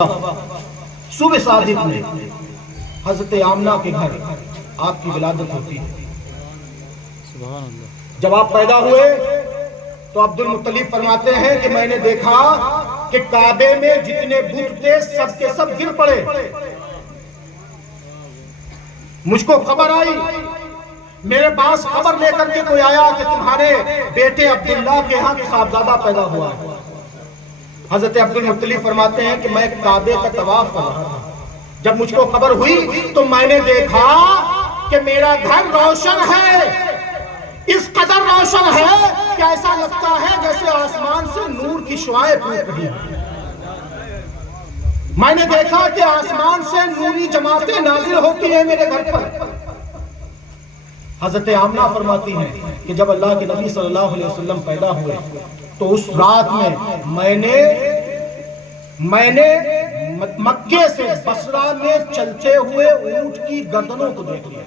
صبح صادق میں حضرت آمنہ کے گھر آپ کی ولادت ہوتی ہے۔ جب آپ پیدا ہوئے تو عبد المطلب فرماتے ہیں کہ میں نے دیکھا کہ کعبے میں جتنے بت تھے سب کے سب گر پڑے۔ مجھ کو خبر آئی، میرے پاس خبر لے کر کے کوئی آیا کہ تمہارے بیٹے عبداللہ کے ہاں صاحبزادہ پیدا ہوا ہے۔ حضرت عبد المطلب فرماتے ہیں کہ میں کعبے کا طواف کر رہا تھا، جب مجھ کو خبر ہوئی تو میں نے دیکھا کہ میرا گھر روشن ہے، اس قدر روشن ہے کہ ایسا لگتا ہے جیسے آسمان سے نور کی شعائیں پھوٹ رہی ہیں۔ میں نے دیکھا کہ آسمان سے نوری جماعتیں نازل ہوتی ہیں میرے گھر پر۔ حضرت آمنہ فرماتی ہیں کہ جب اللہ کے نبی صلی اللہ علیہ وسلم پیدا ہوئے تو اس رات میں میں نے مکے سے بصرہ میں چلتے ہوئے اونٹ کی گردنوں کو دیکھ لیا۔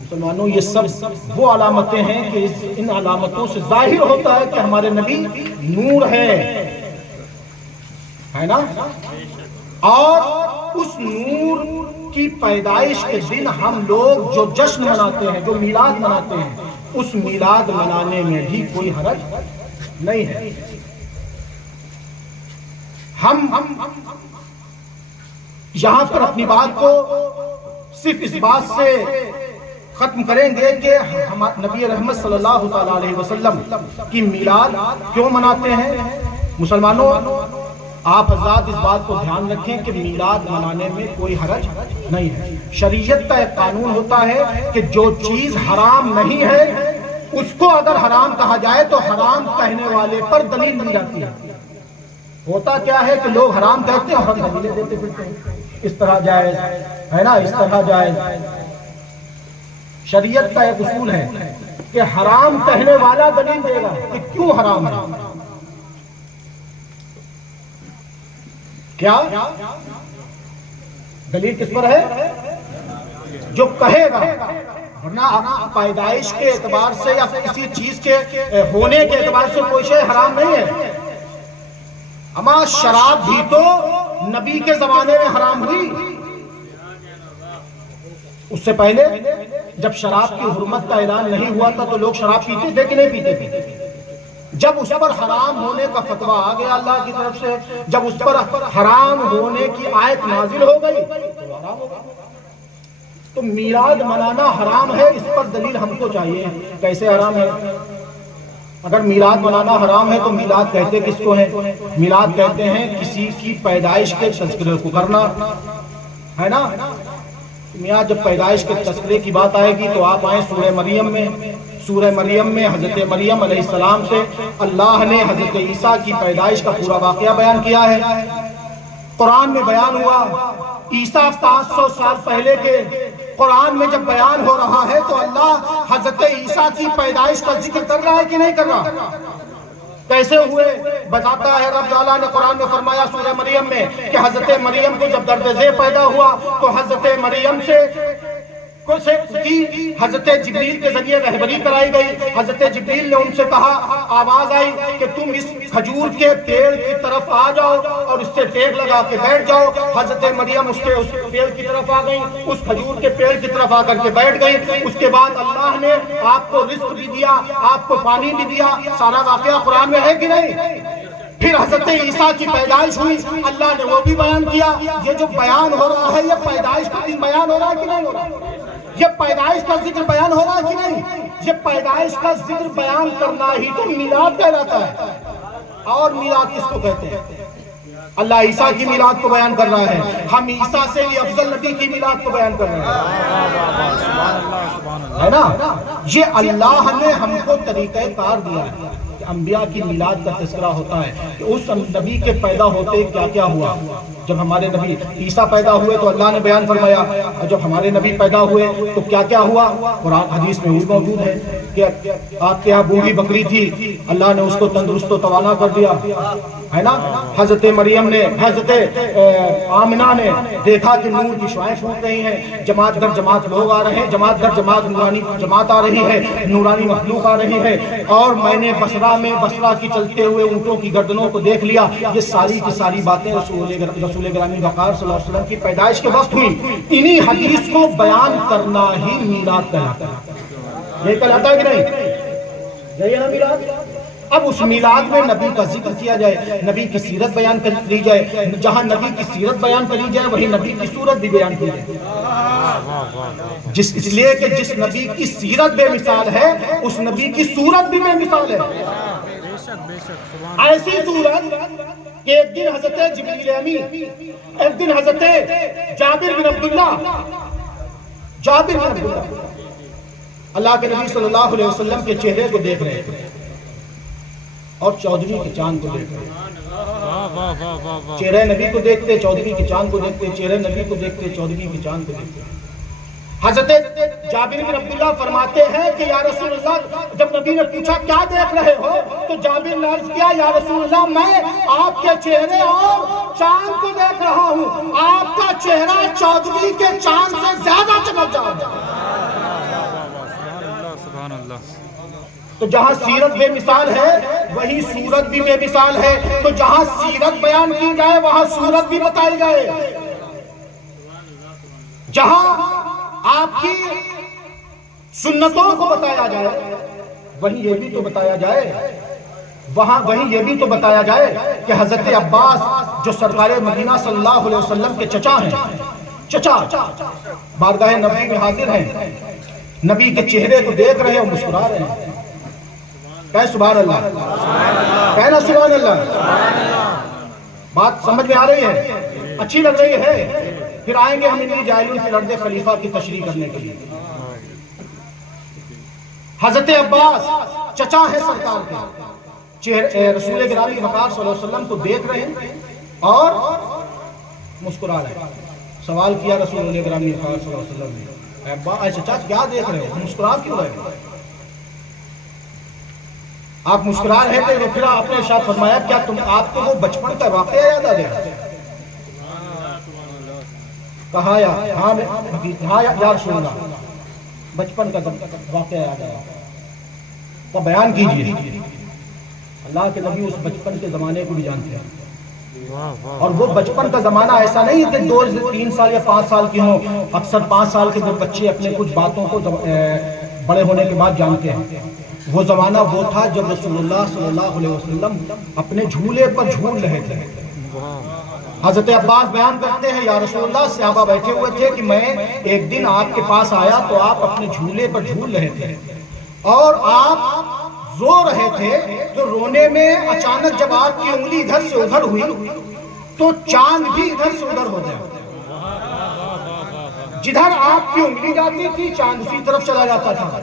مسلمانوں، یہ سب وہ علامتیں ہیں کہ ان علامتوں سے ظاہر ہوتا ہے کہ ہمارے نبی نور ہے نا۔ اور اس نور کی پیدائش کے دن ہم لوگ جو جشن مناتے ہیں، جو میلاد مناتے ہیں، اس میلاد منانے میں بھی کوئی حرج نہیں ہے۔ ہم یہاں پر اپنی بات کو صرف اس بات سے ختم کریں گے کہ نبی رحمت صلی اللہ تعالیٰ علیہ وسلم کی میلاد کیوں مناتے ہیں۔ مسلمانوں، آپ حضرات اس بات کو دھیان رکھیں کہ میلاد منانے میں کوئی حرج نہیں ہے۔ شریعت کا ایک قانون ہوتا ہے کہ جو چیز حرام نہیں ہے اس کو اگر حرام کہا جائے تو حرام کہنے والے پر دلیل مل جاتی ہے۔ ہوتا کیا ہے کہ لوگ حرام کہتے ہیں اور ہم دلیلیں دیتے پھرتے ہیں، اس طرح جائز ہے نا، اس طرح جائز۔ شریعت کا ایک اصول ہے کہ حرام کہنے والا دلیل دے گا کہ کیوں حرام ہے۔ کیا دلیل کس پر ہے؟ جو کہے گا، ورنہ پیدائش کے اعتبار سے یا کسی چیز کے ہونے کے اعتبار سے کوئی شے حرام نہیں ہے۔ اما شراب بھی تو نبی کے زمانے میں حرام ہوئی، اس سے پہلے جب شراب کی حرمت کا اعلان نہیں ہوا تھا تو لوگ شراب پیتے تھے کہ نہیں پیتے تھے؟ جب اس پر حرام ہونے کا فتویٰ آ گیا اللہ کی طرف سے، جب اس پر حرام ہونے کی آیت نازل ہو گئی تو حرام ہو گیا۔ تو میلاد منانا حرام ہے، اس پر دلیل ہم کو چاہیے۔ کیسے حرام ہے؟ اگر میلاد منانا حرام ہے تو میلاد کہتے کس کو ہیں؟ میلاد کہتے ہیں کسی کی پیدائش کے تذکرے کو کرنا، ہے نا۔ میاں جب پیدائش کے تذکرے کی بات آئے گی تو آپ آئیں سورہ مریم میں۔ سورہ مریم میں حضرت مریم علیہ السلام سے اللہ نے حضرت عیسیٰ کی پیدائش کا پورا واقعہ بیان کیا ہے۔ قرآن میں بیان ہوا عیسیٰ 500 سال پہلے کے قرآن میں جب بیان ہو رہا ہے تو اللہ حضرت عیسیٰ کی پیدائش کا ذکر کر رہا ہے کہ نہیں کر رہا؟ کیسے ہوئے بتاتا ہے رب تعالیٰ نے قرآن میں فرمایا سورہ مریم میں کہ حضرت مریم کو جب درد ذیل پیدا ہوا تو حضرت مریم سے حضرت جبریل کے ذریعے رہبری کرائی گئی۔ حضرت جبریل نے ان سے کہا، آواز آئی کہ تم اس کھجور کے پیڑ کی طرف آ جاؤ اور اس سے ٹیک لگا کے بیٹھ جاؤ۔ حضرت مریم اس پیڑ کی طرف آ گئی، اس کھجور کے پیڑ کی طرف آ کر کے بیٹھ گئی۔ اس کے بعد اللہ نے آپ کو رزق بھی دیا، آپ کو پانی بھی دیا۔ سارا واقعہ قرآن میں ہے کہ نہیں؟ پھر حضرت عیسیٰ کی پیدائش ہوئی، اللہ نے وہ بھی بیان کیا۔ یہ جو بیان ہو رہا ہے یہ پیدائش کا دن بیان ہو رہا ہے کہ نہیں ہو رہا؟ یہ پیدائش کا ذکر بیان ہو رہا ہے کہ نہیں؟ یہ پیدائش کا ذکر بیان کرنا ہی تو میلاد کہلاتا ہے۔ اور میلاد کس کو کہتے ہیں؟ اللہ عیسیٰ کی میلاد کو بیان کر رہا ہے، ہم عیسیٰ سے بھی افضل نبی کی میلاد کو بیان کر رہے ہیں، ہے نا۔ یہ اللہ نے ہم کو طریقہ کار دیا ہے کہ انبیاء کی میلاد کا تذکرہ ہوتا ہے کہ اس نبی کے پیدا ہوتے کیا کیا ہوا۔ جب ہمارے نبی عیسیٰ پیدا ہوئے تو اللہ نے بیان فرمایا، اور جب ہمارے نبی پیدا ہوئے تو کیا کیا ہوا۔ قرآن حدیث میں بھی موجود ہے کہ آپ کے یہاں بوڑھی بکری تھی، اللہ نے اس کو تندرست و توانا کر دیا۔ ہے نا. حضرت مریم نے، حضرت آمنہ نے دیکھا کہ نور کی شعائیں پھوٹ رہی ہیں، جماعت در جماعت لوگ آ رہے ہیں، جماعت در جماعت نورانی جماعت آ رہی ہے، نورانی مخلوق آ رہی ہے. اور میں نے بصرہ کی چلتے ہوئے اونٹوں کی گردنوں کو دیکھ لیا. یہ ساری کی ساری باتیں رسول گرامی وقار صلی اللہ علیہ وسلم کی پیدائش کے وقت ہوئی. انہی حدیث کو بیان کرنا ہی میلاد کہلاتا ہے. یہ کہلاتا ہے کہ نہیں؟ یہی ہے نا میلاد. اب اس میلاد میں نبی کا ذکر کیا جائے، نبی کی سیرت بیان کری جائے. جہاں نبی کی سیرت بیان کری جائے وہی نبی کی صورت بھی بیان کی جائے. اس لیے کہ جس نبی کی سیرت بے مثال ہے اس نبی کی صورت بھی بے مثال ہے. ایسی صورت کہ ایک دن حضرت جبریل امین، ایک دن حضرت جابر بن عبداللہ، اللہ کے نبی صلی اللہ علیہ وسلم کے چہرے کو دیکھ رہے تھے اور 14ویں کے چاند کو دیکھ رہے تھے. چہرے نبی کو دیکھتے، 14ویں کے چاند کو دیکھتے، چہرے نبی کو دیکھتے، 14ویں کے چاند کو دیکھتے. حضرت جابر بن عبداللہ فرماتے ہیں کہ یا رسول اللہ، جب نبی نے پوچھا کیا دیکھ رہے ہو تو جابر نے عرض کیا یا رسول اللہ میں آپ کے چہرے اور چاند کو دیکھ رہا ہوں. آپ کا چہرہ 14ویں کے چاند سے زیادہ چمک جائے. تو جہاں سیرت بے مثال ہے وہی صورت بھی بے مثال ہے. تو جہاں سیرت بیان کی جائے وہاں صورت بھی بتائی جائے. جہاں آپ کی سنتوں کو بتایا جائے وہیں یہ بھی تو بتایا جائے، وہیں یہ بھی تو بتایا جائے کہ حضرت عباس جو سرکار مدینہ صلی اللہ علیہ وسلم کے چچا ہیں، چچا بارگاہ نبی میں حاضر ہیں، نبی کے چہرے کو دیکھ رہے اور مسکرا رہے ہیں. کہہ سبحان اللہ، کہنا سبحان اللہ. بات سمجھ میں آ رہی ہے؟ اچھی لگ رہی ہے؟ پھر آئیں گے ہم انہی جاہلین فی الارض خلیفہ کی تشریح کرنے کے لیے. حضرت عباس چچا ہے سرکار کے، رسول گرامی وقار صلی اللہ علیہ وسلم کو دیکھ رہے ہیں اور مسکرا رہے ہیں. سوال کیا رسول گرامی وقار صلی اللہ علیہ وسلم نے، عباس چچا کیا دیکھ رہے ہو، مسکرا کیوں رہے ہو؟ آپ مسکرا رہے تھے تو پھر آپ نے ارشاد فرمایا کیا آپ کو وہ بچپن کا واقعہ یاد آ گیا؟ کہا ہاں یا رسول اللہ، بچپن کا واقعہ یاد آیا. تو بیان کیجئے. اللہ کے نبی اس بچپن کے زمانے کو بھی جانتے ہیں. اور وہ بچپن کا زمانہ ایسا نہیں کہ 2 سے 3 سال یا 5 سال کی ہوں. اکثر 5 سال کے بچے اپنے کچھ باتوں کو بڑے ہونے کے بعد جانتے ہیں. وہ زمانہ وہ تھا جب رسول اللہ صلی اللہ علیہ وسلم اپنے جھولے پر جھول رہے تھے. حضرت عباس بیان کرتے ہیں یا رسول اللہ، صحابہ بیٹھے ہوئے تھے کہ میں ایک دن آپ کے پاس آیا تو آپ اپنے جھولے پر جھول رہے تھے اور آپ رو رہے تھے. تو رونے میں اچانک جب آپ کی انگلی ادھر سے ادھر ہوئی تو چاند بھی ادھر سے ادھر ہو گیا. جدھر آپ کی انگلی جاتی تھی چاند اسی طرف چلا جاتا تھا.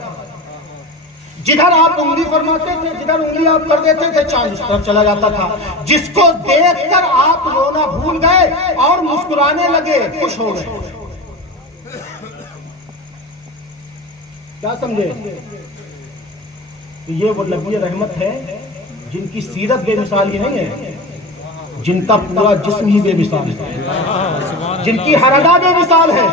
جدھر آپ انگلی فرماتے تھے، جدھر انگلی آپ کر دیتے تھے چاند اس طرف چلا جاتا تھا. جس کو دیکھ کر آپ رونا بھول گئے اور مسکرانے لگے، خوش ہو گئے. کیا سمجھے؟ یہ وہ نبی رحمت ہے جن کی سیرت بے مثال ہی نہیں ہے، جن کا پورا جسم ہی بے مثال ہے، جن کی ہر ادا بے مثال ہے،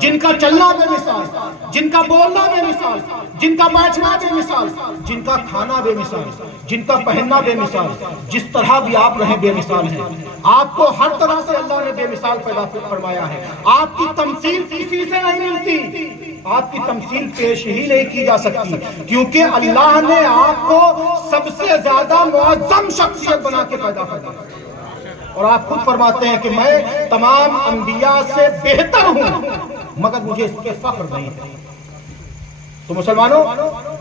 جن کا چلنا بے مثال، جن کا بولنا بے مثال، جن کا بیٹھنا بے مثال، جن کا کھانا بے مثال، جن کا پہننا بے مثال. جس طرح بھی آپ رہیں بے مثال ہیں. آپ کو ہر طرح سے اللہ نے بے مثال پیدا فرمایا ہے. آپ کی تمثیل کسی سے نہیں ملتی، آپ کی تمثیل پیش ہی نہیں کی جا سکتی، کیونکہ اللہ نے آپ کو سب سے زیادہ معظم شخصیت بنا کے پیدا فرمایا. اور آپ خود فرماتے ہیں کہ میں تمام انبیاء سے بہتر ہوں مگر مجھے اس کے فخر نہیں ہے. تو مسلمانوں،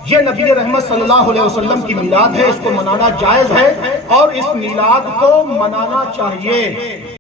یہ نبی رحمت صلی اللہ علیہ وسلم کی میلاد ہے، اس کو منانا جائز ہے اور اس میلاد کو منانا چاہیے.